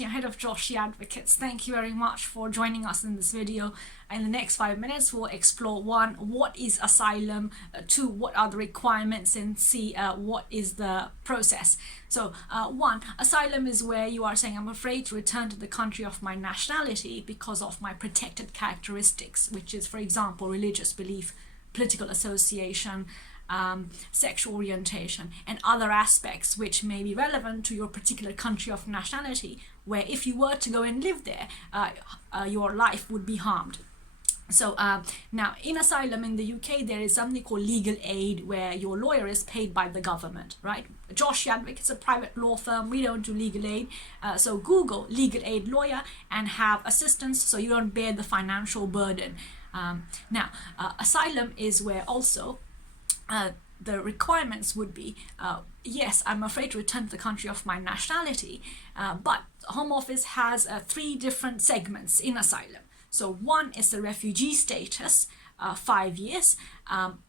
Shruti, I'm head of Joshi Advocates. Thank you very much for joining us in this video. In the next 5 minutes, we'll explore 1, what is asylum, 2, what are the requirements, and C, what is the process. So 1, asylum is where you are saying, I'm afraid to return to the country of my nationality because of my protected characteristics, which is, for example, religious belief, political association, sexual orientation, and other aspects which may be relevant to your particular country of nationality, where if you were to go and live there, your life would be harmed. So now in asylum in the UK, there is something called legal aid, where your lawyer is paid by the government, right? Joshi Advocates is a private law firm. We don't do legal aid. So Google legal aid lawyer and have assistance so you don't bear the financial burden. Now, asylum is where also the requirements would be, yes, I'm afraid to return to the country of my nationality, but Home Office has 3 different segments in asylum. So 1 is the refugee status, 5 years,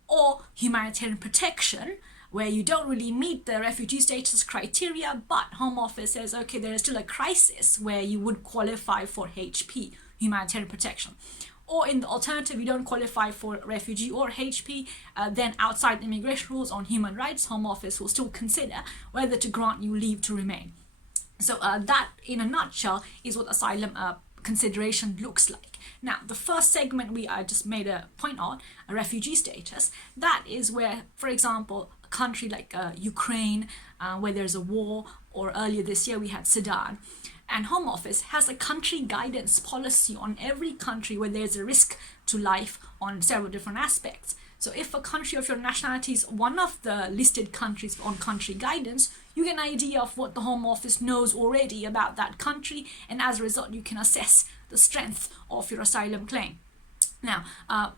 or humanitarian protection, where you don't really meet the refugee status criteria, but Home Office says, okay, there is still a crisis where you would qualify for HP, humanitarian protection. Or in the alternative, you don't qualify for refugee or HP, then outside immigration rules on human rights, Home Office will still consider whether to grant you leave to remain. So that, in a nutshell, is what asylum consideration looks like. Now, the first segment I just made a point on, a refugee status, that is where, for example, a country like Ukraine, where there's a war, or earlier this year we had Sudan, and Home Office has a country guidance policy on every country where there's a risk to life on several different aspects. So if a country of your nationality is one of the listed countries on country guidance, you get an idea of what the Home Office knows already about that country, and as a result you can assess the strength of your asylum claim. Now,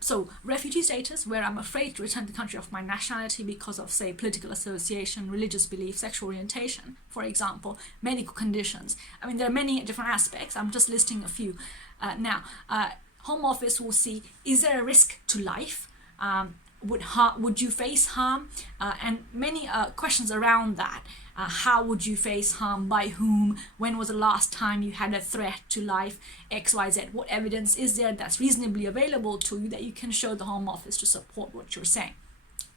so refugee status, where I'm afraid to return to the country of my nationality because of, say, political association, religious belief, sexual orientation, for example, medical conditions. I mean, there are many different aspects. I'm just listing a few. Now, Home Office will see, is there a risk to life? Would you face harm? And many questions around that. How would you face harm? By whom? When was the last time you had a threat to life? XYZ. What evidence is there that's reasonably available to you that you can show the Home Office to support what you're saying?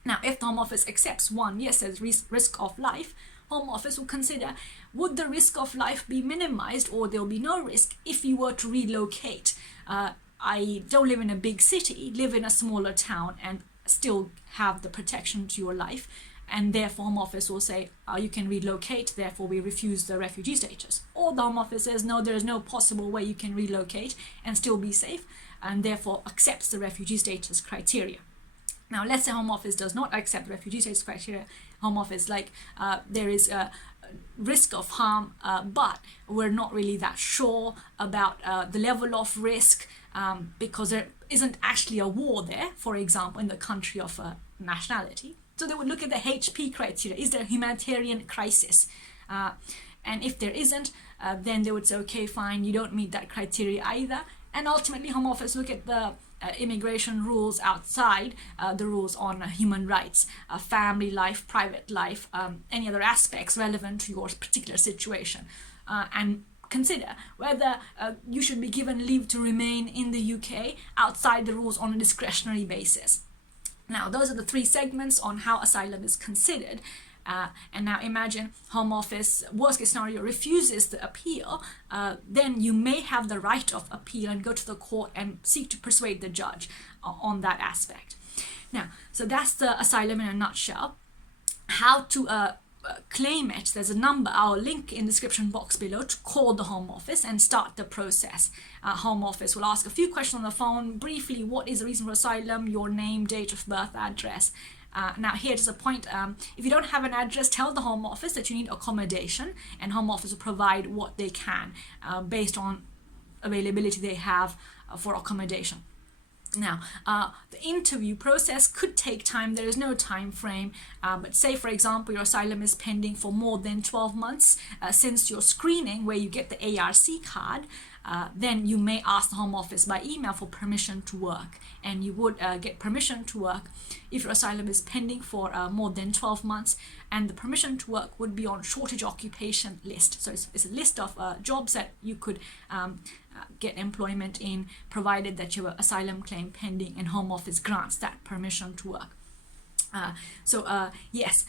Now, if the Home Office accepts 1, yes, there's risk of life, Home Office will consider, would the risk of life be minimized, or there'll be no risk if you were to relocate? I don't live in a big city, live in a smaller town, and still have the protection to your life, and therefore Home Office will say, you can relocate, therefore we refuse the refugee status. Or the Home Office says, no, there is no possible way you can relocate and still be safe, and therefore accepts the refugee status criteria. Now, let's say Home Office does not accept refugee status criteria. Home Office, like, there is a risk of harm, but we're not really that sure about the level of risk, because there isn't actually a war there, for example, in the country of nationality. So they would look at the HP criteria. Is there a humanitarian crisis? And if there isn't, then they would say, okay, fine, you don't meet that criteria either. And ultimately, Home Office look at the immigration rules outside the rules on human rights, family life, private life, any other aspects relevant to your particular situation, and consider whether you should be given leave to remain in the UK outside the rules on a discretionary basis. Now, those are the 3 segments on how asylum is considered. And now imagine Home Office, worst case scenario, refuses the appeal, then you may have the right of appeal and go to the court and seek to persuade the judge on that aspect. Now, so that's the asylum in a nutshell. How to claim it, there's a number, I'll link in the description box below, to call the Home Office and start the process. Home Office will ask a few questions on the phone, briefly, what is the reason for asylum, your name, date of birth, address. Now, here's a point, if you don't have an address, tell the Home Office that you need accommodation, and Home Office will provide what they can based on availability they have for accommodation. Now, the interview process could take time. There is no time frame, but say, for example, your asylum is pending for more than 12 months since your screening, where you get the ARC card, then you may ask the Home Office by email for permission to work, and you would get permission to work if your asylum is pending for more than 12 months, and the permission to work would be on shortage occupation list. So it's a list of jobs that you could get employment in, provided that your asylum claim pending and Home Office grants that permission to work. Yes,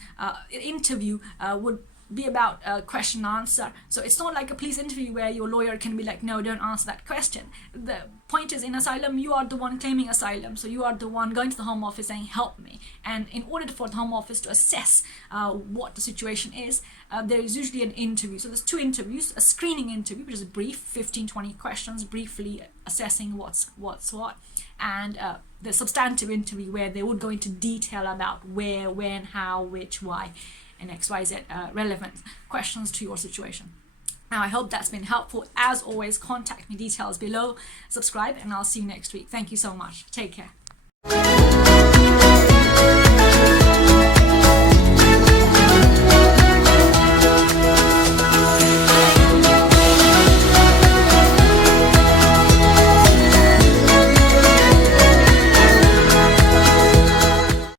interview would be about question and answer. So it's not like a police interview where your lawyer can be like, no, don't answer that question. The point is, in asylum, you are the one claiming asylum, so you are the one going to the Home Office saying, help me. And in order for the Home Office to assess what the situation is, there is usually an interview. So there's two interviews: a screening interview, which is brief, 15-20 questions, briefly assessing what's what, and the substantive interview, where they would go into detail about where, when, how, which, why, and XYZ relevant questions to your situation. Now, I hope that's been helpful. As always, contact me, details below, subscribe, and I'll see you next week. Thank you so much. Take care.